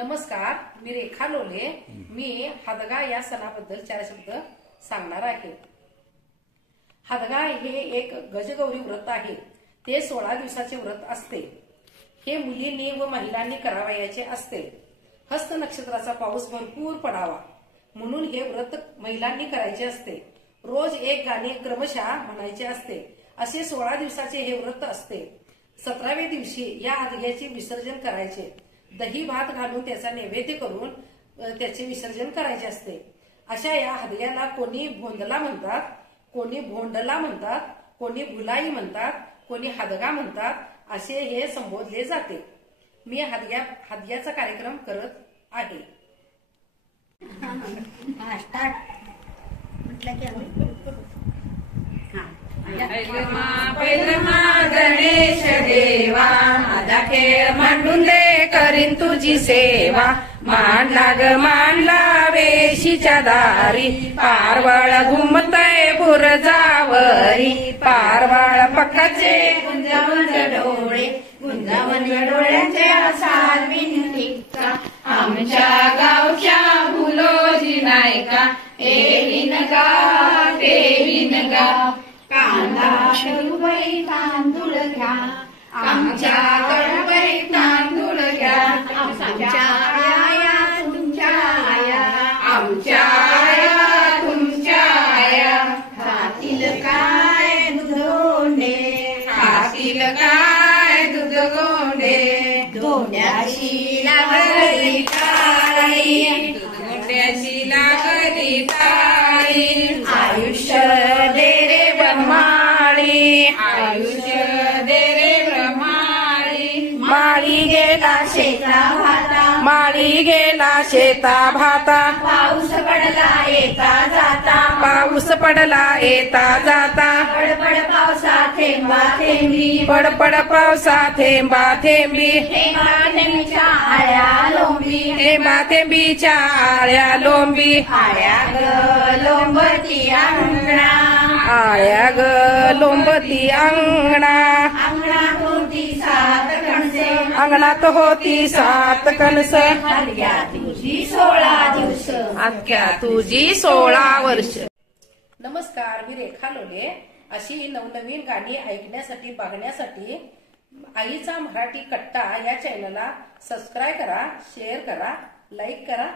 नमस्कार, मी रेखा लोले. मी हदगा या सणाबद्दल 4 शब्द सांगणार आहे. हदगा हे एक गजगौरी व्रत आहे. ते 16 दिवसाचे व्रत असते. हे मुलींनी व महिलांनी करावयाचे असते. हस्त नक्षत्राचा पाऊस भरपूर पडावा म्हणून हे व्रत महिलांनी करायचे असते. रोज एक गाणे क्रमशः म्हणायचे असते. असे 16 दिवसाचे हे व्रत असते. 17व्या दिवशी या हदग्याचे विसर्जन करायचे. दही भात घालून त्याचा नैवेद्य करून त्याचे विसर्जन करायचे असते. अशा या हदग्याला कोणी भोंदला म्हणतात, कोणी भोंडला म्हणतात, कोणी भुलाई म्हणतात, कोणी हदगा म्हणतात, असे हे संबोधले जाते. मी हदग्याचा कार्यक्रम करत आहे. पैलमा गणेश देवा, माझा खेळ मांडून दे, करीन तुझी सेवा. मांडला ग मांडला वेशीच्या दारी, पारवळ घुमतय बुरजावरी. पारवळ पक्काचे गुंजावन डोळे, गुंजावन डोळ्याच्या सारवीन टिक्का. आमच्या गावच्या भुलोजी नायका, एवीन गा देवीन गा. कांदा करुबाई तांदूळ घ्या, आमच्या करुबाई तांदूळ घ्या. आमच्या आया तुमच्या आया, आमच्या आया तुमच्या आया. खातील काय दूध गोंडे, खातील काय दूध गोंडे. गोंड्याची लागली टाळी, गोंड्याची लागली टाळी. आयुष्य दे रे ब्रह्माळी, आयुष्य दे रे ब्रह्माळी. माळी गेला शेता भाता, माळी गेला शेता भाता. पाऊस पडला येता जाता, पाऊस पडला येता जाता. पडपड पावसा थेंबा थेंबी, पडपड पावसा थेंबा थेंबी. थेंबा थेंबीच्या आळ्या लोंबी, थेंबा थेंबीच्या आळ्या लोंबी. आळ्या ग लोंबती अंगणा, आळ्या ग लोंबती अंगणा. अंगणात होती 7 कणसे, अंगणात होती 7 कणस. हदग्या तुझी 16 दिवस, अख्ख्या तुझी 16 वर्ष. नमस्कार, मी रेखा लोले. अशी नवनवीन गाणी ऐकण्यासाठी बघण्यासाठी आईचा मराठी कट्टा या चॅनलला सबस्क्राईब करा, शेअर करा, लाईक करा.